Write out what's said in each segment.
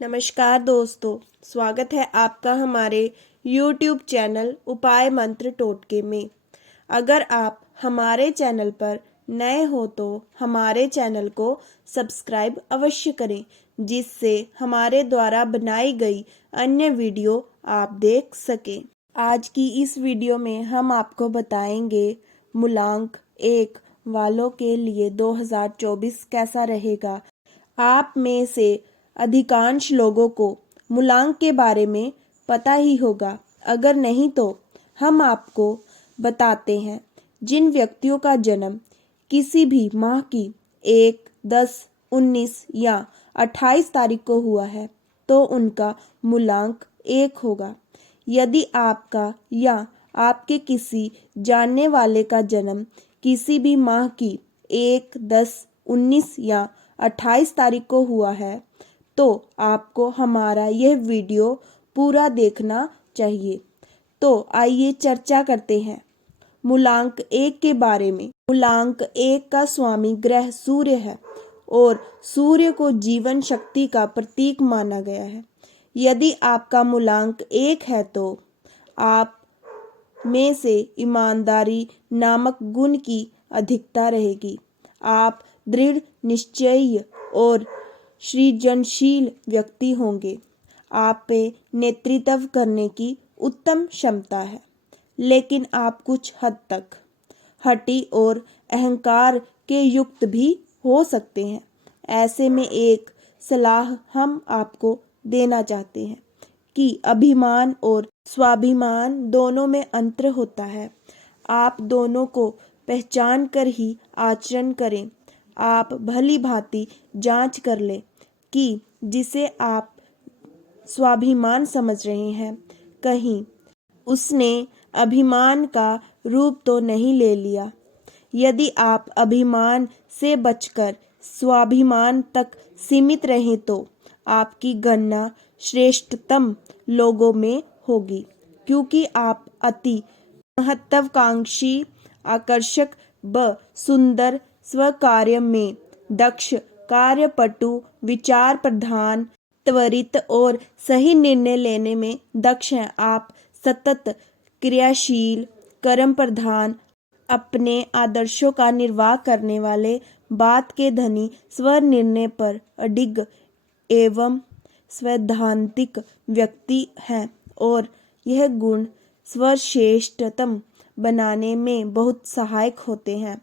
नमस्कार दोस्तों, स्वागत है आपका हमारे YouTube चैनल उपाय मंत्र टोटके में। अगर आप हमारे चैनल पर नए हो तो हमारे चैनल को सब्सक्राइब अवश्य करें, जिससे हमारे द्वारा बनाई गई अन्य वीडियो आप देख सकें। आज की इस वीडियो में हम आपको बताएंगे मूलांक 1 वालों के लिए 2024 कैसा रहेगा। आप में से अधिकांश लोगों को मूलांक के बारे में पता ही होगा, अगर नहीं तो हम आपको बताते हैं। जिन व्यक्तियों का जन्म किसी भी माह की 1, 10, 19 या 28 तारीख को हुआ है तो उनका मूलांक 1 होगा। यदि आपका या आपके किसी जानने वाले का जन्म किसी भी माह की 1, 10, 19 या 28 तारीख को हुआ है तो आपको हमारा यह वीडियो पूरा देखना चाहिए। तो आइए चर्चा करते हैं मूलांक 1 के बारे में। मूलांक 1 का स्वामी ग्रह सूर्य है और सूर्य को जीवन शक्ति का प्रतीक माना गया है। यदि आपका मूलांक 1 है तो आप में से ईमानदारी नामक गुण की अधिकता रहेगी। आप दृढ़ निश्चयी और सृजनशील व्यक्ति होंगे। आप पे नेतृत्व करने की उत्तम क्षमता है, लेकिन आप कुछ हद तक हठी और अहंकार के युक्त भी हो सकते हैं। ऐसे में एक सलाह हम आपको देना चाहते हैं कि अभिमान और स्वाभिमान दोनों में अंतर होता है। आप दोनों को पहचान कर ही आचरण करें। आप भली भांति जांच कर लें कि जिसे आप स्वाभिमान समझ रहे हैं, कहीं उसने अभिमान का रूप तो नहीं ले लिया। यदि आप अभिमान से बचकर स्वाभिमान तक सीमित रहें तो आपकी गणना श्रेष्ठतम लोगों में होगी, क्योंकि आप अति महत्वाकांक्षी, आकर्षक व सुंदर, स्वकार्य में दक्ष, कार्यपटु, विचार प्रधान, त्वरित और सही निर्णय लेने में दक्ष हैं। आप सतत क्रियाशील, कर्म प्रधान, अपने आदर्शों का निर्वाह करने वाले, बात के धनी, स्व निर्णय पर अडिग एवं सैद्धांतिक व्यक्ति हैं और यह गुण सर्वश्रेष्ठतम बनाने में बहुत सहायक होते हैं।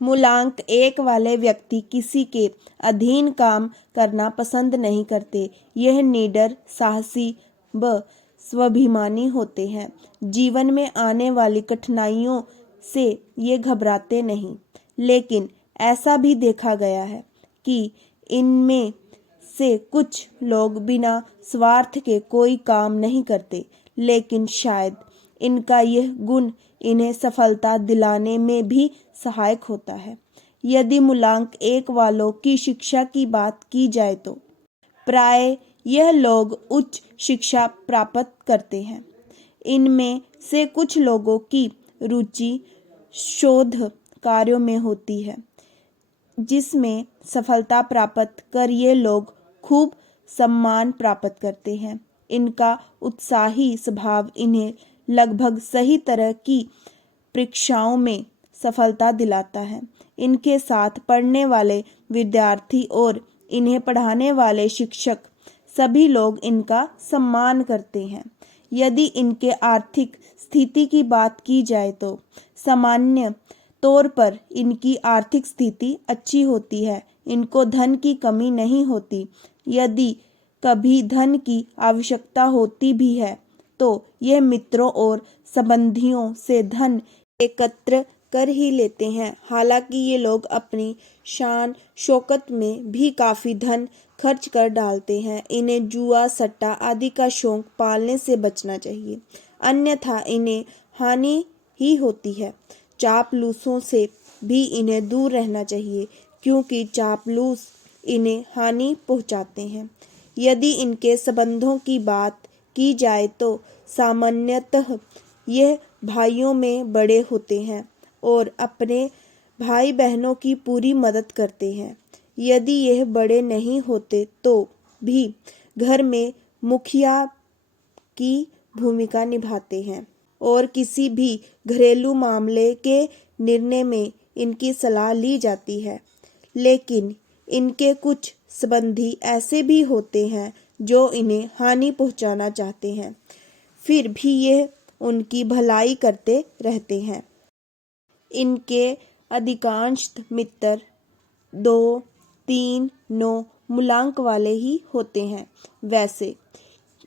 मूलांक 1 वाले व्यक्ति किसी के अधीन काम करना पसंद नहीं करते। यह निडर, साहसी व स्वाभिमानी होते हैं। जीवन में आने वाली कठिनाइयों से ये घबराते नहीं, लेकिन ऐसा भी देखा गया है कि इनमें से कुछ लोग बिना स्वार्थ के कोई काम नहीं करते, लेकिन शायद इनका यह गुण इन्हें सफलता दिलाने में भी सहायक होता है। यदि मूलांक 1 वालों की शिक्षा की बात की जाए तो प्राय यह लोग उच्च शिक्षा प्राप्त करते हैं। इनमें से कुछ लोगों की रुचि शोध कार्यों में होती है, जिसमें सफलता प्राप्त कर ये लोग खूब सम्मान प्राप्त करते हैं। इनका उत्साही स्वभाव इन्हें लगभग सही तरह की परीक्षाओं में सफलता दिलाता है। इनके साथ पढ़ने वाले विद्यार्थी और इन्हें पढ़ाने वाले शिक्षक सभी लोग इनका सम्मान करते हैं। यदि इनके आर्थिक स्थिति की बात की जाए तो सामान्य तौर पर इनकी आर्थिक स्थिति अच्छी होती है। इनको धन की कमी नहीं होती। यदि कभी धन की आवश्यकता होती भी है तो यह मित्रों और संबंधियों से धन एकत्र कर ही लेते हैं। हालांकि ये लोग अपनी शान शौकत में भी काफी धन खर्च कर डालते हैं। इन्हें जुआ, सट्टा आदि का शौक पालने से बचना चाहिए, अन्यथा इन्हें हानि ही होती है। चापलूसों से भी इन्हें दूर रहना चाहिए, क्योंकि चापलूस इन्हें हानि पहुंचाते हैं। यदि इनके संबंधों की बात की जाए तो सामान्यतः यह भाइयों में बड़े होते हैं और अपने भाई बहनों की पूरी मदद करते हैं। यदि यह बड़े नहीं होते तो भी घर में मुखिया की भूमिका निभाते हैं और किसी भी घरेलू मामले के निर्णय में इनकी सलाह ली जाती है। लेकिन इनके कुछ संबंधी ऐसे भी होते हैं जो इन्हें हानि पहुंचाना चाहते हैं, फिर भी ये उनकी भलाई करते रहते हैं। इनके अधिकांश मित्र 2, 3, 9 मूलांक वाले ही होते हैं। वैसे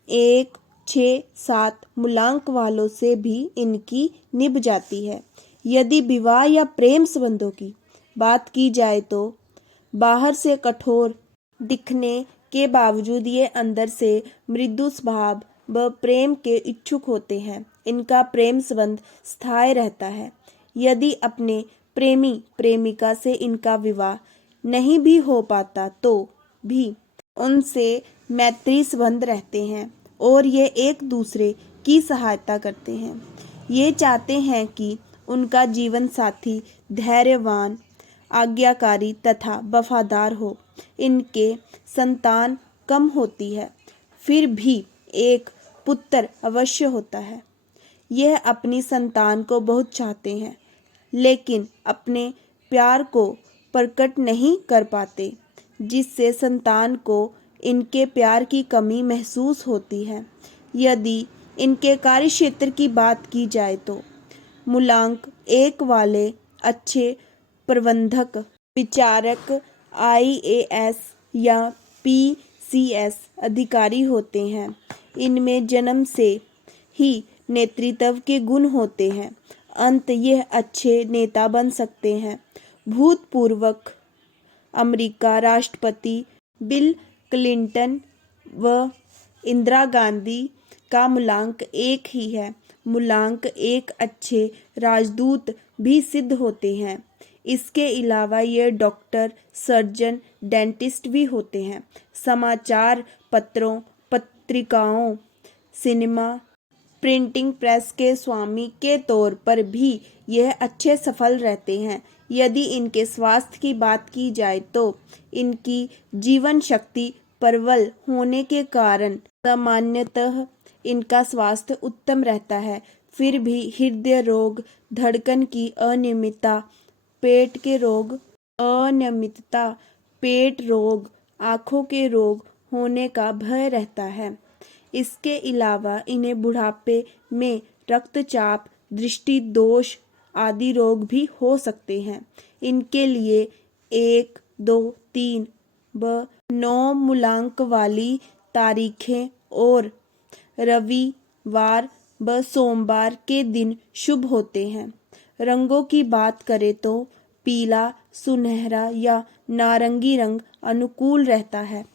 1, 6, 7 मूलांक वालों से भी इनकी निभ जाती है। यदि विवाह या प्रेम संबंधों की बात की जाए तो बाहर से कठोर दिखने के बावजूद ये अंदर से मृदु स्वभाव व प्रेम के इच्छुक होते हैं। इनका प्रेम संबंध स्थायी रहता है। यदि अपने प्रेमी प्रेमिका से इनका विवाह नहीं भी हो पाता तो भी उनसे मैत्री संबंध रहते हैं और ये एक दूसरे की सहायता करते हैं। ये चाहते हैं कि उनका जीवन साथी धैर्यवान, आज्ञाकारी तथा वफादार हो। इनके संतान कम होती है, फिर भी एक पुत्र अवश्य होता है। यह अपनी संतान को बहुत चाहते हैं, लेकिन अपने प्यार को प्रकट नहीं कर पाते, जिससे संतान को इनके प्यार की कमी महसूस होती है। यदि इनके कार्यक्षेत्र की बात की जाए तो मूलांक 1 वाले अच्छे प्रबंधक, विचारक, IAS या PCS अधिकारी होते हैं। इनमें जन्म से ही नेतृत्व के गुण होते हैं। अंत यह अच्छे नेता बन सकते हैं। भूतपूर्व अमेरिका राष्ट्रपति बिल क्लिंटन व इंदिरा गांधी का मूलांक 1 ही है। मूलांक 1 अच्छे राजदूत भी सिद्ध होते हैं। इसके अलावा ये डॉक्टर, सर्जन, डेंटिस्ट भी होते हैं। समाचार पत्रों, पत्रिकाओं, सिनेमा, प्रिंटिंग प्रेस के स्वामी के तौर पर भी यह अच्छे सफल रहते हैं। यदि इनके स्वास्थ्य की बात की जाए तो इनकी जीवन शक्ति प्रबल होने के कारण सामान्यतः इनका स्वास्थ्य उत्तम रहता है। फिर भी हृदय रोग, धड़कन की अनियमितता, पेट रोग, आँखों के रोग होने का भय रहता है। इसके अलावा इन्हें बुढ़ापे में रक्तचाप, दृष्टि दोष आदि रोग भी हो सकते हैं। इनके लिए 1, 2, 3 व 9 मूलांक वाली तारीखें और रविवार व सोमवार के दिन शुभ होते हैं। रंगों की बात करें तो पीला, सुनहरा या नारंगी रंग अनुकूल रहता है।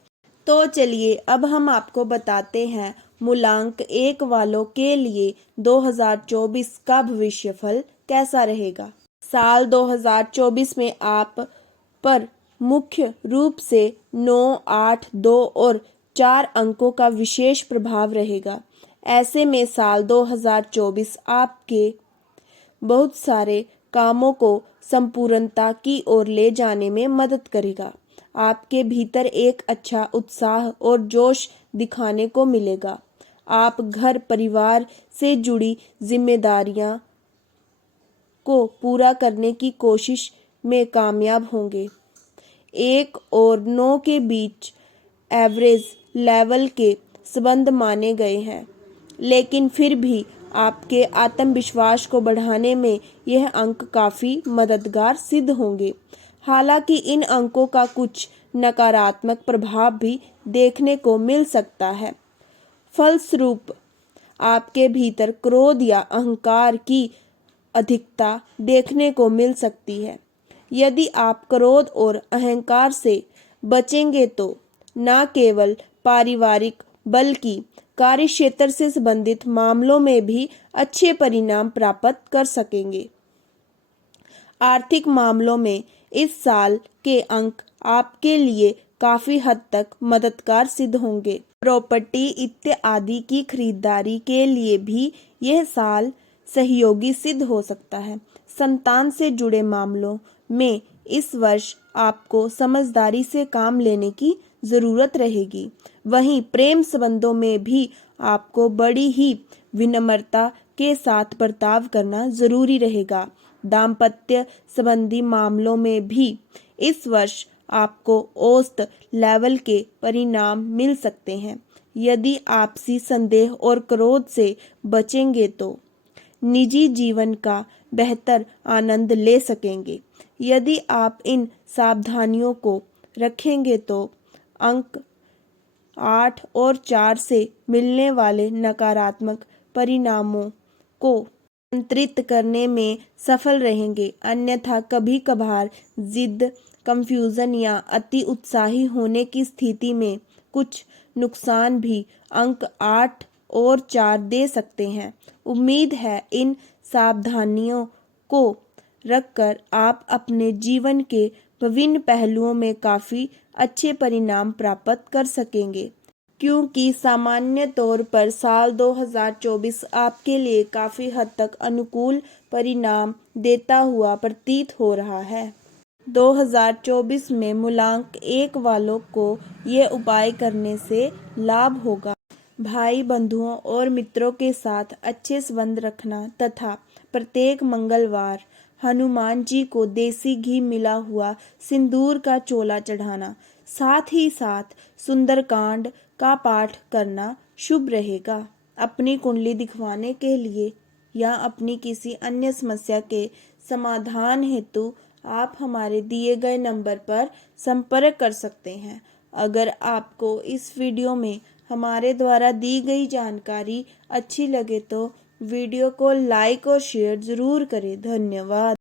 तो चलिए अब हम आपको बताते हैं मूलांक 1 वालों के लिए 2024 का भविष्यफल कैसा रहेगा। साल 2024 में आप पर मुख्य रूप से 9, 8, 2 और 4 अंकों का विशेष प्रभाव रहेगा। ऐसे में साल 2024 आपके बहुत सारे कामों को संपूर्णता की ओर ले जाने में मदद करेगा। आपके भीतर एक अच्छा उत्साह और जोश दिखाने को मिलेगा। आप घर परिवार से जुड़ी जिम्मेदारियां को पूरा करने की कोशिश में कामयाब होंगे। 1 और 9 के बीच एवरेज लेवल के संबंध माने गए हैं, लेकिन फिर भी आपके आत्मविश्वास को बढ़ाने में यह अंक काफ़ी मददगार सिद्ध होंगे। हालांकि इन अंकों का कुछ नकारात्मक प्रभाव भी देखने को मिल सकता है। फलस्वरूप आपके भीतर क्रोध या अहंकार की अधिकता देखने को मिल सकती है। यदि आप क्रोध और अहंकार से बचेंगे तो न केवल पारिवारिक बल्कि कार्यक्षेत्र से संबंधित मामलों में भी अच्छे परिणाम प्राप्त कर सकेंगे। आर्थिक मामलों में इस साल के अंक आपके लिए काफी हद तक मददगार सिद्ध होंगे। प्रॉपर्टी इत्यादि की खरीदारी के लिए भी यह साल सहयोगी सिद्ध हो सकता है। संतान से जुड़े मामलों में इस वर्ष आपको समझदारी से काम लेने की जरूरत रहेगी। वहीं प्रेम संबंधों में भी आपको बड़ी ही विनम्रता के साथ बर्ताव करना जरूरी रहेगा। दाम्पत्य संबंधी मामलों में भी इस वर्ष आपको औसत लेवल के परिणाम मिल सकते हैं। यदि आपसी संदेह और क्रोध से बचेंगे तो निजी जीवन का बेहतर आनंद ले सकेंगे। यदि आप इन सावधानियों को रखेंगे तो अंक 8 और 4 से मिलने वाले नकारात्मक परिणामों को नियंत्रित करने में सफल रहेंगे। अन्यथा कभी कभार जिद, कंफ्यूजन या अति उत्साही होने की स्थिति में कुछ नुकसान भी अंक 8 और 4 दे सकते हैं। उम्मीद है इन सावधानियों को रखकर आप अपने जीवन के विभिन्न पहलुओं में काफ़ी अच्छे परिणाम प्राप्त कर सकेंगे, क्योंकि सामान्य तौर पर साल 2024 आपके लिए काफ़ी हद तक अनुकूल परिणाम देता हुआ प्रतीत हो रहा है। 2024 में मूलांक 1 वालों को ये उपाय करने से लाभ होगा। भाई बंधुओं और मित्रों के साथ अच्छे संबंध रखना तथा प्रत्येक मंगलवार हनुमान जी को देसी घी मिला हुआ सिंदूर का चोला चढ़ाना, साथ ही साथ सुंदरकांड का पाठ करना शुभ रहेगा। अपनी कुंडली दिखवाने के लिए या अपनी किसी अन्य समस्या के समाधान हेतु आप हमारे दिए गए नंबर पर संपर्क कर सकते हैं। अगर आपको इस वीडियो में हमारे द्वारा दी गई जानकारी अच्छी लगे तो वीडियो को लाइक और शेयर ज़रूर करें। धन्यवाद।